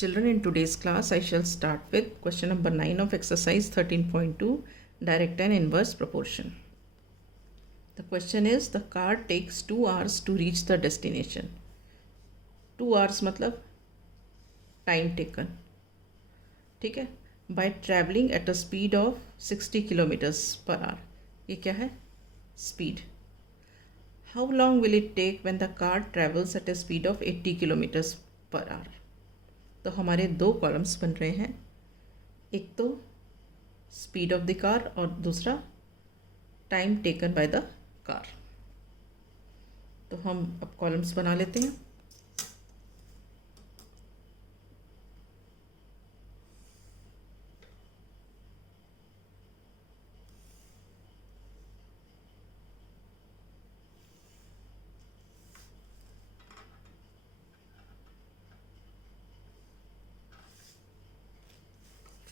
Children, in today's class, I shall start with question number 9 of exercise 13.2, direct and inverse proportion. The question is, the car takes 2 hours to reach the destination. 2 hours मतलब time taken, ठीक है, by traveling at a speed of 60 kilometers per hour. ये क्या है? Speed. How long will it take when the car travels at a speed of 80 kilometers per hour? तो हमारे दो columns बन रहे हैं, एक तो स्पीड ऑफ द कार और दूसरा time taken by the car. तो हम अब कॉलम्स बना लेते हैं.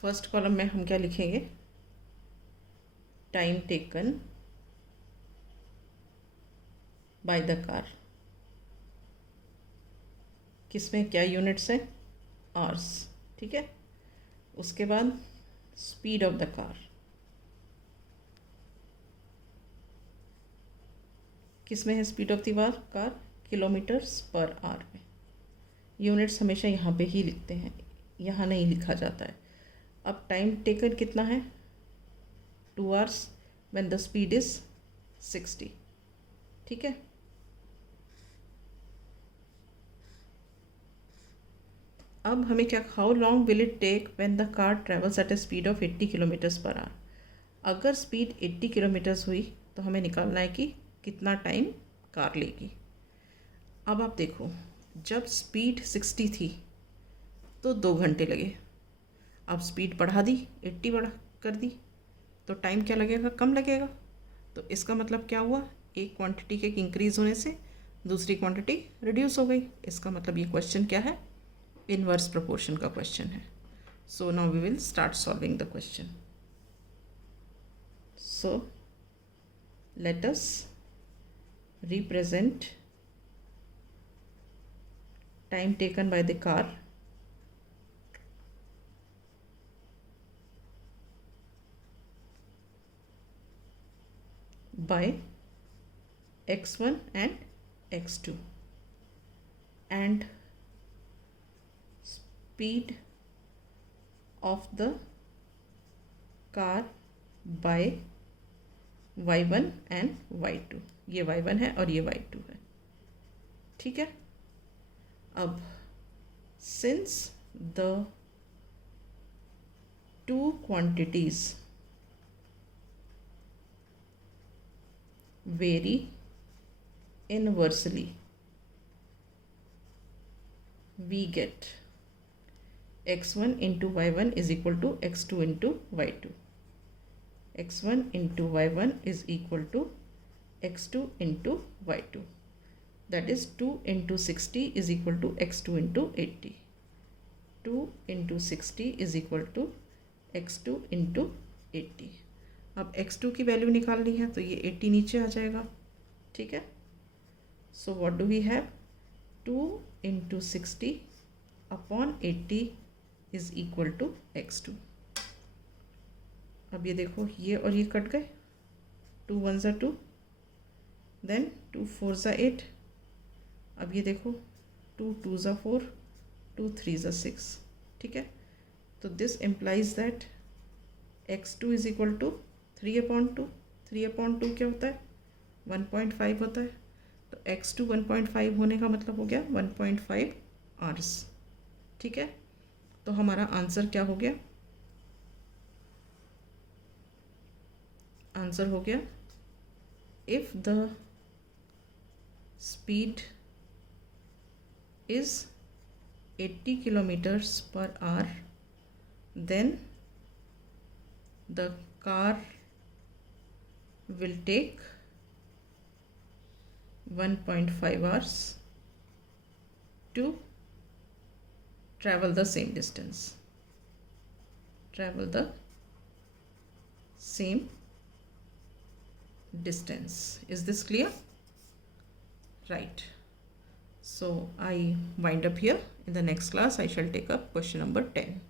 फर्स्ट कॉलम में हम क्या लिखेंगे? Time taken by the car. किसमें क्या यूनिट्स हैं? आवर्स, ठीक है. उसके बाद स्पीड ऑफ द कार, किसमें है speed of the car? Kilometres per our में. यूनिट्स हमेशा यहाँ पे ही लिखते हैं, यहाँ नहीं लिखा जाता है. अब टाइम टेकन कितना है? 2 hours when the speed is 60, ठीक है. अब हमें क्या, how long will it take when the car travels at a speed of 80 kilometres per hour. अगर स्पीड 80 किलोमीटर्स हुई तो हमें निकालना है कि कितना टाइम कार लेगी. अब आप देखो, जब स्पीड 60 थी तो 2 घंटे लगे. अब स्पीड बढ़ा दी, 80 बढ़ा कर दी, तो टाइम क्या लगेगा? कम लगेगा. तो इसका मतलब क्या हुआ? एक क्वांटिटी के इंक्रीज़ होने से दूसरी क्वांटिटी रिड्यूस हो गई. इसका मतलब ये क्वेश्चन क्या है? इनवर्स प्रोपोर्शन का क्वेश्चन है. So now we will start solving the question. So let us represent time taken by the car by x1 and x2 and speed of the car by y1 and y2. ये y1 है और ये y2 है, ठीक है. अब since the two quantities vary inversely, we get x1 into y1 is equal to x2 into y2. x1 into y1 is equal to x2 into y2. That is 2 into 60 is equal to x2 into 80. 2 into 60 is equal to x2 into 80. अब x2 की value निकालनी है तो ये 80 नीचे आ जाएगा, ठीक है. So what do we have? 2 into 60 upon 80 is equal to x2. अब ये देखो, ये और ये कट गए. 2 1 ज़ा 2, देन 2 4 ज़ा 8. अब ये देखो, 2 2 ज़ा 4, 2 3 ज़ा 6, ठीक है. तो this implies that x2 is equal to 3/2. 3/2 क्या होता है? 1.5 होता है. तो x2 1.5 होने का मतलब हो गया 1.5 आवर्स, ठीक है. तो हमारा आंसर क्या हो गया? आंसर हो गया, if the speed is 80 kilometres per hour then the car will take 1.5 hours to travel the same distance. Travel the same distance. Is this clear? Right. So I wind up here. In the next class, I shall take up question number 10.